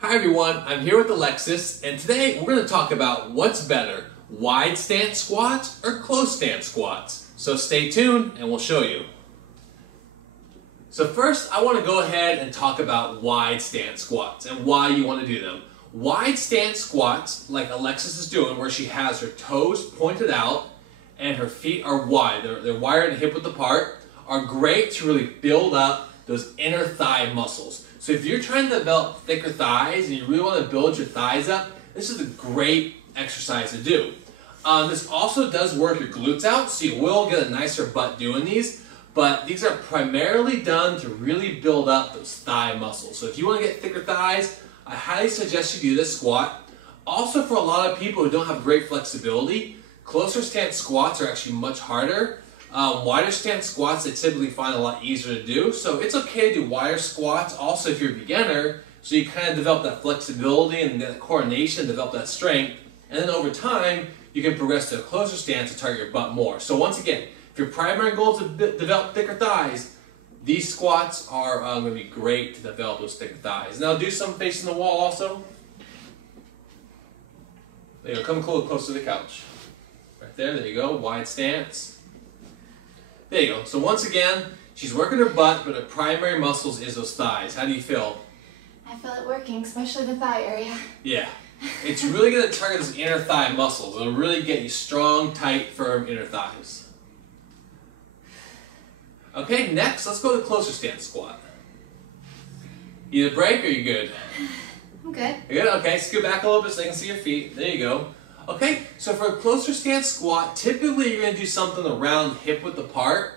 Hi everyone, I'm here with Alexis, and today we're going to talk about what's better, wide stance squats or close stance squats. So stay tuned and we'll show you. So first I want to go ahead and talk about wide stance squats and why you want to do them. Wide stance squats, like Alexis is doing, where she has her toes pointed out and her feet are wide, they're wider and hip width apart, are great to really build up those inner thigh muscles. So if you're trying to develop thicker thighs and you really want to build your thighs up, this is a great exercise to do. This also does work your glutes out, so you will get a nicer butt doing these, but these are primarily done to really build up those thigh muscles. So if you want to get thicker thighs, I highly suggest you do this squat. Also, for a lot of people who don't have great flexibility, closer stance squats are actually much harder. Wider stance squats I typically find a lot easier to do, so it's okay to do wider squats also if you're a beginner, so you kind of develop that flexibility and that coordination, develop that strength, and then over time you can progress to a closer stance to target your butt more. So once again, if your primary goal is to develop thicker thighs, these squats are going to be great to develop those thicker thighs. Now do some facing the wall also. There you go, come close to the couch. Right there you go, wide stance. There you go. So once again, she's working her butt, but her primary muscles is those thighs. How do you feel? I feel it working, especially the thigh area. Yeah. It's really going to target those inner thigh muscles. It'll really get you strong, tight, firm inner thighs. Okay, next, let's go to the closer stance squat. You need a break or you good? I'm good. You're good? Okay, scoot back a little bit so I can see your feet. There you go. Okay, so for a closer stance squat, typically you're going to do something around hip width apart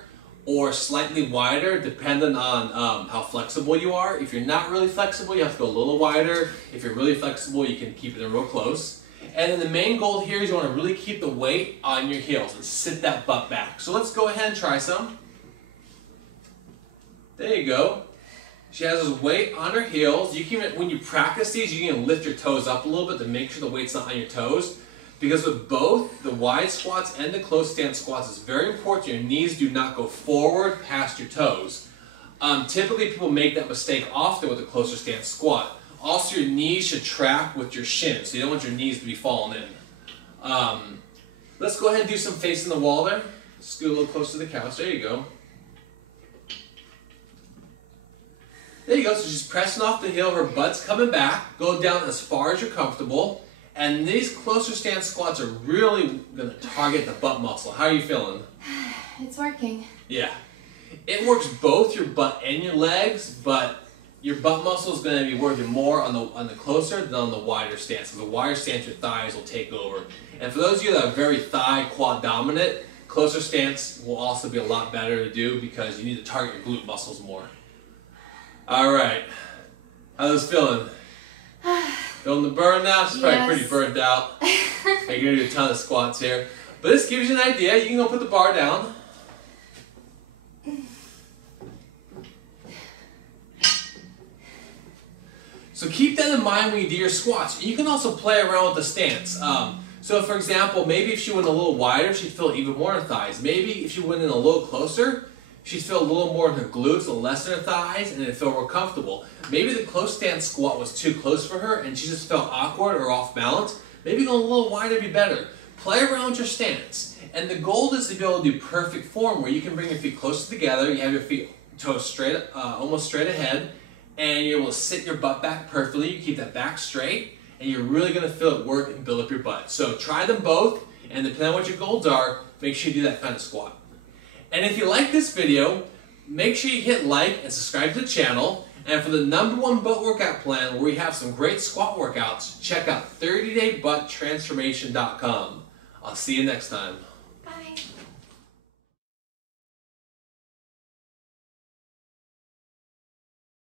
or slightly wider depending on how flexible you are. If you're not really flexible, you have to go a little wider. If you're really flexible, you can keep it in real close. And then the main goal here is you want to really keep the weight on your heels and sit that butt back. So let's go ahead and try some. There you go. She has this weight on her heels. You can, when you practice these, you can lift your toes up a little bit to make sure the weight's not on your toes. Because with both the wide squats and the close stance squats, it's very important your knees do not go forward past your toes. Typically people make that mistake often with a closer stance squat. Also your knees should track with your shins, so you don't want your knees to be falling in. Let's go ahead and do some facing the wall there. Scoot a little close to the couch, there you go. There you go, so she's pressing off the heel, her butt's coming back, go down as far as you're comfortable. And these closer stance squats are really going to target the butt muscle. How are you feeling? It's working. Yeah. It works both your butt and your legs, but your butt muscle is going to be working more on the closer than on the wider stance. So the wider stance, your thighs will take over. And for those of you that are very thigh quad dominant, closer stance will also be a lot better to do because you need to target your glute muscles more. All right. How's this feeling? Feeling the burn now? She's probably pretty burned out. You're going to do a ton of squats here. But this gives you an idea. You can go put the bar down. So keep that in mind when you do your squats. You can also play around with the stance. So for example, maybe if she went a little wider, she'd feel even more in her thighs. Maybe if she went in a little closer, she'd feel a little more in her glutes, a little less in her thighs, and it'd feel more comfortable. Maybe the close stance squat was too close for her and she just felt awkward or off balance. Maybe going a little wider would be better. Play around with your stance. And the goal is to be able to do perfect form where you can bring your feet closer together, you have your feet toes straight, almost straight ahead, and you're able to sit your butt back perfectly. You keep that back straight, and you're really going to feel it work and build up your butt. So try them both, and depending on what your goals are, make sure you do that kind of squat. And if you like this video, make sure you hit like and subscribe to the channel. And for the #1 butt workout plan where we have some great squat workouts, check out 30daybutttransformation.com. I'll see you next time.